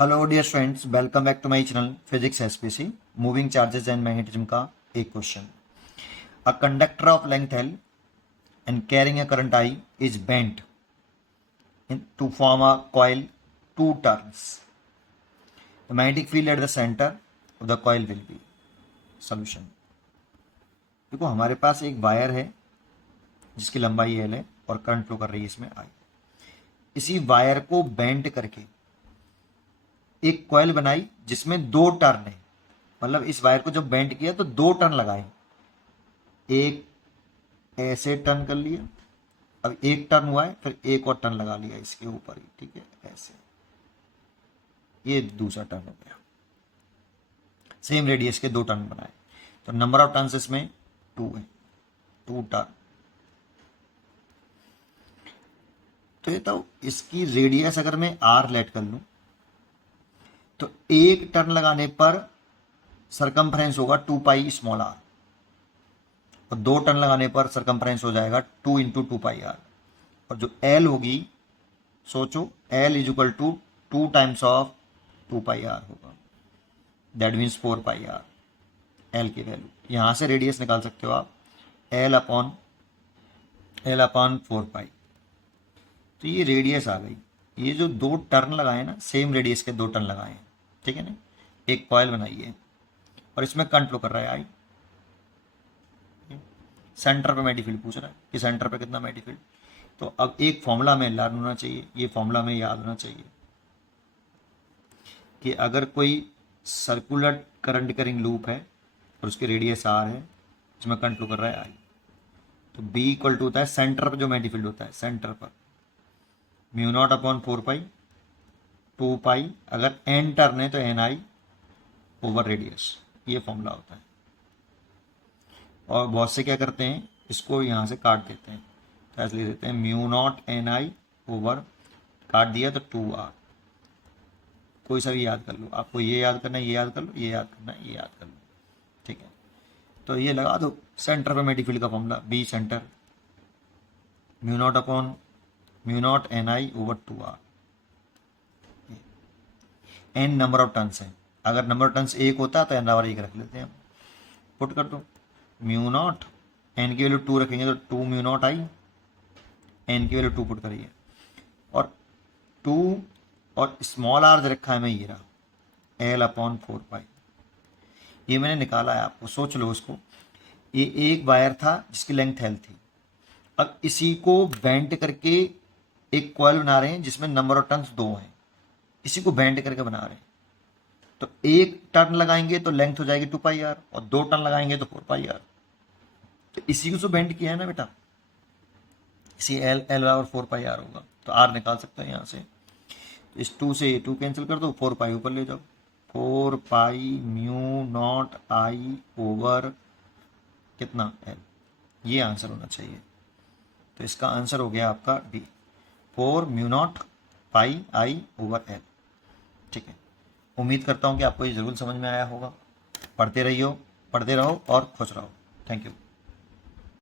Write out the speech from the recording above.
Hello dear students, welcome back to my channel physics SPC. Moving charges and magnetism का एक question. A conductor of length L and carrying a current I is bent to form a coil two turns. The magnetic field at the centre of the coil will be. Solution. देखो, हमारे पास एक wire है जिसकी लंबाई L है और current flow कर रही है इसमें आई। इसी वायर को बेंट करके एक कॉइल बनाई जिसमें दो टर्न है। मतलब इस वायर को जब बेंड किया तो दो टर्न लगाए, एक ऐसे टर्न कर लिया, अब एक टर्न हुआ है, फिर एक और टर्न लगा लिया इसके ऊपर ही, ठीक है, ऐसे। ये दूसरा टर्न हो गया। सेम रेडियस के दो टर्न बनाए तो नंबर ऑफ टर्न्स इसमें टू है, टू टर्न। तो ये तो इसकी रेडियस अगर मैं आर लेट कर लूं तो एक टर्न लगाने पर सरकमफ्रेंस होगा टू पाई स्मॉल आर, और दो टर्न लगाने पर सरकमफ्रेंस हो जाएगा two into two pi R. और जो एल होगी, सोचो, L is equal to two times of two pi R होगा। That means four pi R L की वैल्यू। यहां से रेडियस निकाल सकते हो आप, एल अपॉन फोर पाई। तो ये रेडियस आ गई। ये जो दो टर्न लगाए ना, सेम रेडियस के दो टर्न लगाए हैं, ठीक है ना। एक कॉइल बनाइए और इसमें करंट फ्लो कर रहा है आई। सेंटर पे मैग्नेटिक फील्ड पूछ रहा है कि सेंटर पे कितना मैग्नेटिक फील्ड। तो अब एक फॉर्मूला में याद होना चाहिए, ये फॉर्मूला में याद होना चाहिए कि अगर कोई सर्कुलर करंट करिंग लूप है और उसकी रेडियस आर है जिसमें करंट फ्लो कर रहा है आई, तो बी इक्वल टू होता है सेंटर पर जो मैग्नेटिक फील्ड होता है, सेंटर पर mu naught upon four pi, two pi, अगर एन टर्न है तो एन आई ओवर रेडियस। ये फॉर्मूला होता है। और बहुत से क्या करते हैं, इसको यहाँ से काट देते हैं, तो ऐसे लिख देते हैं mu naught N I over, काट दिया तो टू आर। कोई सा भी याद कर लो, आपको ये याद करना है, ये याद कर लो, ये याद करना है, ये याद कर लो, ठीक है। तो ये लगा दो सेंटर पे मैग्नेटिक फील्ड का formula, B centre mu naught N I over two R. N number of turns है, अगर नंबर ऑफ टर्न्स एक होता तो एन बराबर एक रख लेते हैं हम। पुट कर दो म्यू नॉट, एन की वैल्यू टू रखेंगे तो two mu naught I, N की वैल्यू टू पुट करिए, और टू और स्मॉल आर रखा है मैं, ये रहा एल अपॉन फोर पाई। ये मैंने निकाला है, आपको सोच लो उसको। ये एक वायर था जिसकी लेंथ एल थी। अब इसी को बेंड करके एक कॉइल बना रहे हैं जिसमें नंबर ऑफ टर्न्स दो हैं। इसी को बेंड करके बना रहे हैं, तो एक टर्न लगाएंगे तो लेंथ हो जाएगी टू पाई आर, और दो टर्न लगाएंगे तो फोर पाई आर। तो इसी को जो बेंड किया है ना बेटा, इसी एल एल और फोर पाई आर होगा। तो आर निकाल सकते हैं यहाँ से, इस टू से ये टू कैंसिल कर दो, फोर पाई ऊपर ले जाओ, फोर पाई म्यू नॉट आई ओवर कितना एल। ये आंसर होना चाहिए। तो इसका आंसर हो गया आपका डी, फोर म्यू नॉट पाई आई ओवर एल, ठीक है। उम्मीद करता हूँ कि आपको ये जरूर समझ में आया होगा। पढ़ते रहो और खुश रहो। Thank you.